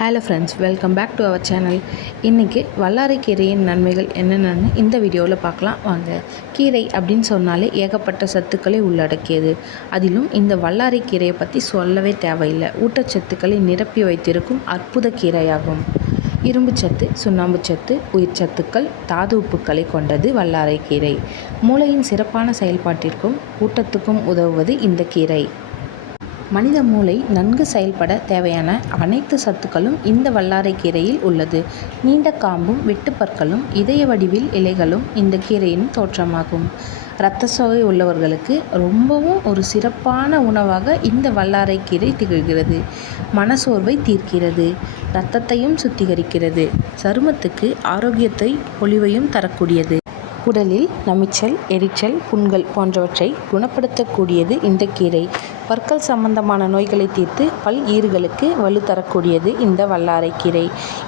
Hello friends, welcome back to our channel. இன்றைக்கி வல்லாரைக்கீரையின் நன்மைகள் என்னென்னு இந்த வீடியோவில் பார்க்கலாம் வாங்க. கீரை அப்படின்னு சொன்னாலே ஏகப்பட்ட சத்துக்களை உள்ளடக்கியது. அதிலும் இந்த வல்லாரைக்கீரையை பற்றி சொல்லவே தேவையில்லை. ஊட்டச்சத்துக்களை நிரப்பி வைத்திருக்கும் அற்புத கீரையாகும். இரும்புச்சத்து, சுண்ணாம்புச்சத்து, உயிர் சத்துக்கள், தாது உப்புக்களை கொண்டது வல்லாரைக்கீரை. மூளையின் சிறப்பான செயல்பாட்டிற்கும் ஊட்டத்துக்கும் உதவுவது இந்த கீரை. மனித மூளை நன்கு செயல்பட தேவையான அனைத்து சத்துக்களும் இந்த வல்லாரைக்கீரையில் உள்ளது. நீண்ட காம்பும் வெட்டுப்பற்களும் இதய வடிவில் இலைகளும் இந்த கீரையின் தோற்றமாகும். இரத்த சோகை உள்ளவர்களுக்கு ரொம்பவும் ஒரு சிறப்பான உணவாக இந்த வல்லாரைக்கீரை திகழ்கிறது. மனசோர்வை தீர்க்கிறது, இரத்தத்தையும் சுத்திகரிக்கிறது, சருமத்துக்கு ஆரோக்கியத்தை பொலிவையும் தரக்கூடியது. உடலில் நமிச்சல், எரிச்சல், புண்கள் போன்றவற்றை குணப்படுத்தக்கூடியது இந்த கீரை. பற்கள் சம்பந்தமான நோய்களை தீர்த்து பல் ஈறுகளுக்கு வலு தரக்கூடியது இந்த வல்லாரைக்கீரை.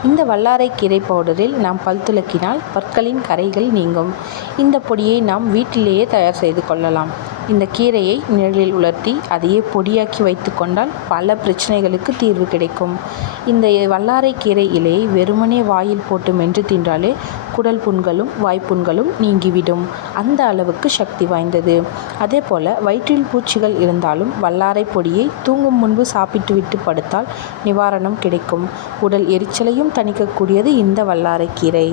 இந்த வல்லாரைக்கீரை பவுடரில் நாம் பல் துலக்கினால் பற்களின் கரைகள் நீங்கும். இந்த பொடியை நாம் வீட்டிலேயே தயார் செய்து கொள்ளலாம். இந்த கீரையை நிழலில் உலர்த்தி அதையே பொடியாக்கி வைத்து கொண்டால் பல பிரச்சனைகளுக்கு தீர்வு கிடைக்கும். இந்த வல்லாரைக்கீரை இலையை வெறுமனே வாயில் போட்டு மென்று தின்றாலே குடல் புண்களும் வாய்ப்புண்களும் நீங்கிவிடும். அந்த அளவுக்கு சக்தி வாய்ந்தது. அதே போல் வயிற்றில் பூச்சிகள் இருந்தாலும் வல்லாரை பொடியை தூங்கும் முன்பு சாப்பிட்டு விட்டு படுத்தால் நிவாரணம் கிடைக்கும். உடல் எரிச்சலையும் தணிக்கக்கூடியது இந்த வல்லாரைக்கீரை.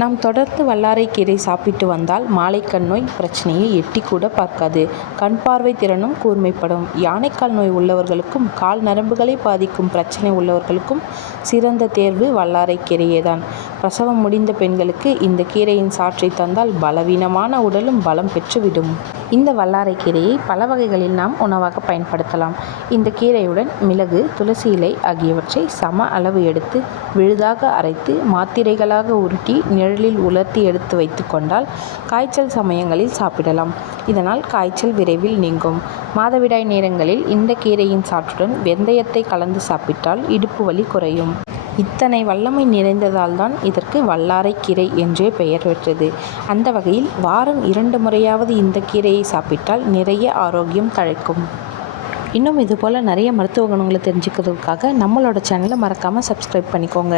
நாம் தொடர்ந்து வல்லாரைக்கீரை சாப்பிட்டு வந்தால் மாலைக்கண் நோய் பிரச்சனையை எட்டி கூட பார்க்காது. கண் பார்வை திறனும் கூர்மைப்படும். யானைக்கால் நோய் உள்ளவர்களுக்கும் கால் நரம்புகளை பாதிக்கும் பிரச்சனை உள்ளவர்களுக்கும் சிறந்த தேர்வு வல்லாரைக்கீரையே தான். பிரசவம் முடிந்த பெண்களுக்கு இந்த கீரையின் சாற்றை தந்தால் பலவீனமான உடலும் பலம் பெற்றுவிடும். இந்த வல்லாரைக்கீரையை பல வகைகளில் நாம் உணவாக பயன்படுத்தலாம். இந்த கீரையுடன் மிளகு, துளசி இலை ஆகியவற்றை சம அளவு எடுத்து விழுதாக அரைத்து மாத்திரைகளாக உருட்டி நிழலில் உலர்த்தி எடுத்து வைத்து கொண்டால் காய்ச்சல் சமயங்களில் சாப்பிடலாம். இதனால் காய்ச்சல் விரைவில் நீங்கும். மாதவிடாய் நேரங்களில் இந்த கீரையின் சாற்றுடன் வெந்தயத்தை கலந்து சாப்பிட்டால் இடுப்பு வலி குறையும். இத்தனை வல்லமை நிறைந்ததால் தான் இதற்கு வல்லாரைக்கீரை என்றே பெயர் பெற்றது. அந்த வகையில் வாரம் 2 முறையாவது இந்த கீரையை சாப்பிட்டால் நிறைய ஆரோக்கியம் தழைக்கும். இன்னும் இதுபோல் நிறைய மருத்துவ குணங்களை தெரிஞ்சுக்கிறதுக்காக நம்மளோட சேனலை மறக்காமல் சப்ஸ்கிரைப் பண்ணிக்கோங்க.